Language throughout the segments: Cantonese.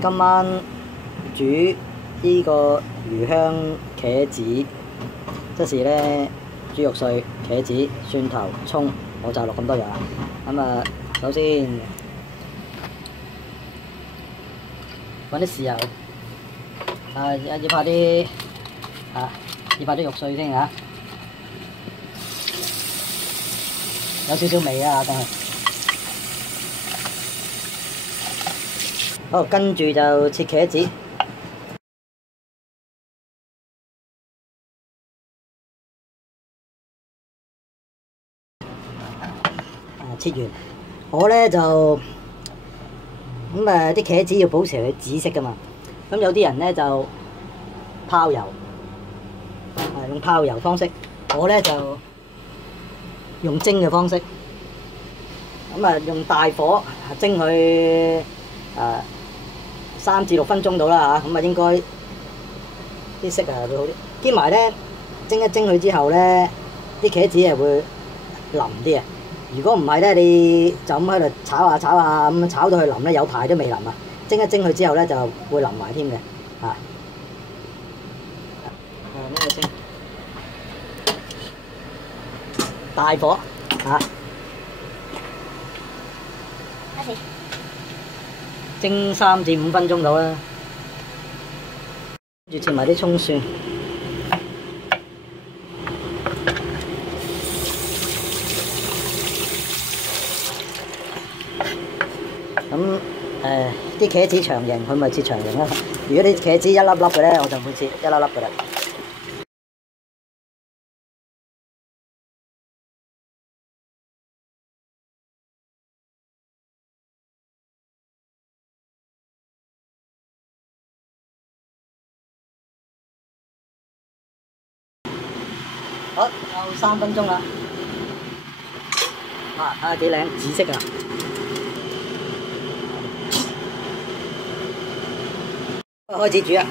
今晚煮呢個魚香茄子，即是咧豬肉碎、茄子、蒜頭、葱，我就落咁多樣。咁啊，首先揾啲豉油，要拍啲要拍啲肉碎先嚇，有少少味啊，但係好，跟住就切茄子。切完，我咧就啲茄子要保持佢紫色噶嘛，咁有啲人咧就泡油，用泡油方式，我咧就用蒸嘅方式，用大火蒸佢3至6分鐘到啦嚇，咁應該啲色會好啲，兼埋咧蒸一蒸佢之後咧，啲茄子係會腍啲啊！如果唔係咧，你就咁喺度炒下咁炒到佢腍咧，有排都未腍啊！蒸一蒸佢之後咧，就會腍埋添嘅嚇。呢個蒸大火嚇，蒸3至5分鐘到啦。跟住切埋啲葱蒜。咁啲茄子長形，佢咪切長形啦。如果啲茄子一粒粒嘅咧，我就會切一粒粒嘅啦。好，有3分鐘啦。睇下幾靚，紫色啊！開始煮啦！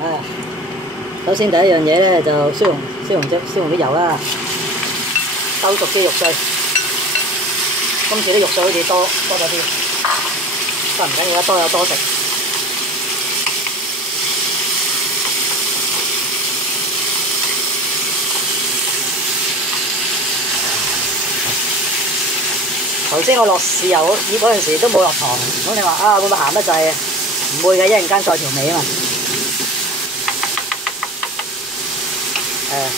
首先第一樣嘢咧就燒紅啲油啦，兜熟啲肉碎。今次啲肉碎好似多咗啲，不過唔緊要啦，多有多食。頭先我落豉油嗰陣時都冇落糖，咁你話會唔會鹹得滯啊？唔會嘅，一陣間再調味啊嘛。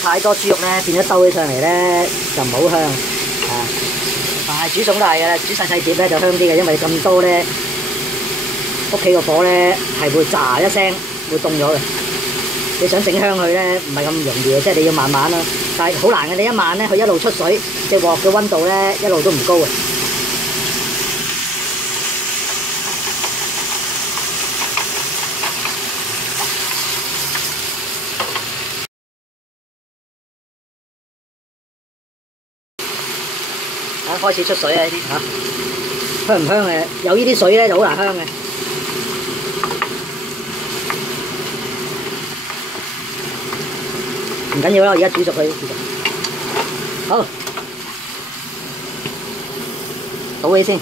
太多豬肉咧，變咗兜起上嚟咧就唔好香啊！但係煮餸都係嘅，煮細細碟咧就香啲嘅，因為咁多咧屋企個火咧係會炸一聲會凍咗嘅。你想整香佢咧唔係咁容易嘅，即係你要慢慢啦。但係好難嘅，你一慢咧佢一路出水，隻鑊嘅溫度咧一路都唔高嘅。開始出水啊！呢啲香唔香嘅？有呢啲水咧就好難香嘅。唔緊要啦，我而家煮熟佢。好，倒起先。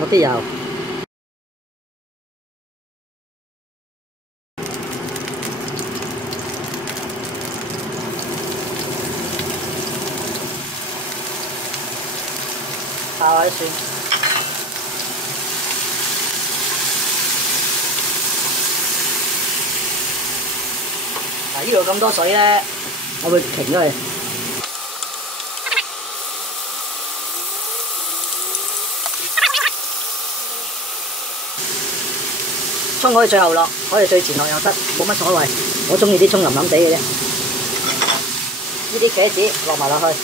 落啲油。炒下啲蒜，呢度咁多水咧，我會停咗佢。葱可以最後落，可以最前落又得，冇乜所謂。我中意啲葱腍腍地嘅啫。呢啲茄子落埋落去。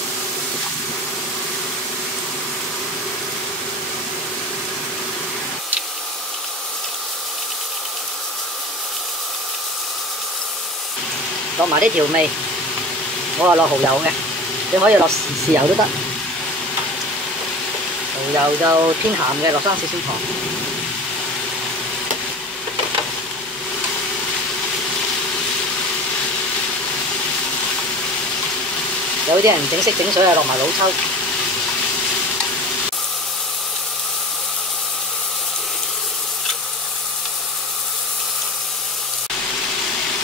落埋啲調味，我話落蠔油嘅，你可以落豉油都得。蠔油就偏鹹嘅，落返少少糖。有啲人整色整水啊，落埋老抽。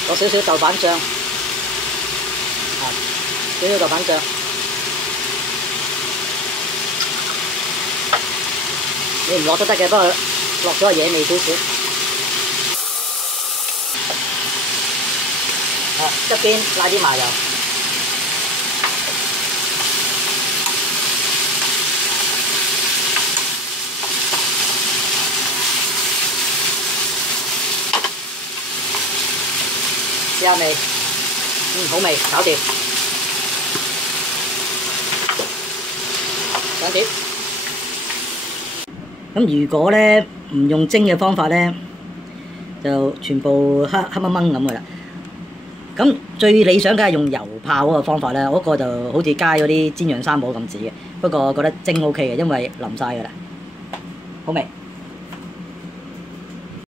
攞少少豆瓣醬，少少豆瓣醬。你唔落都得嘅，不過落咗係惹味少少。側邊拉啲麻油，試下味，好味，搞掂。上碟。咁如果咧唔用蒸嘅方法咧，就全部黑黑掹掹咁噶啦。咁最理想梗係用油泡嗰個方法咧，嗰個就好似街嗰啲煎釀三寶咁似嘅。不過我覺得蒸 OK 嘅，因為淋晒噶啦，好味。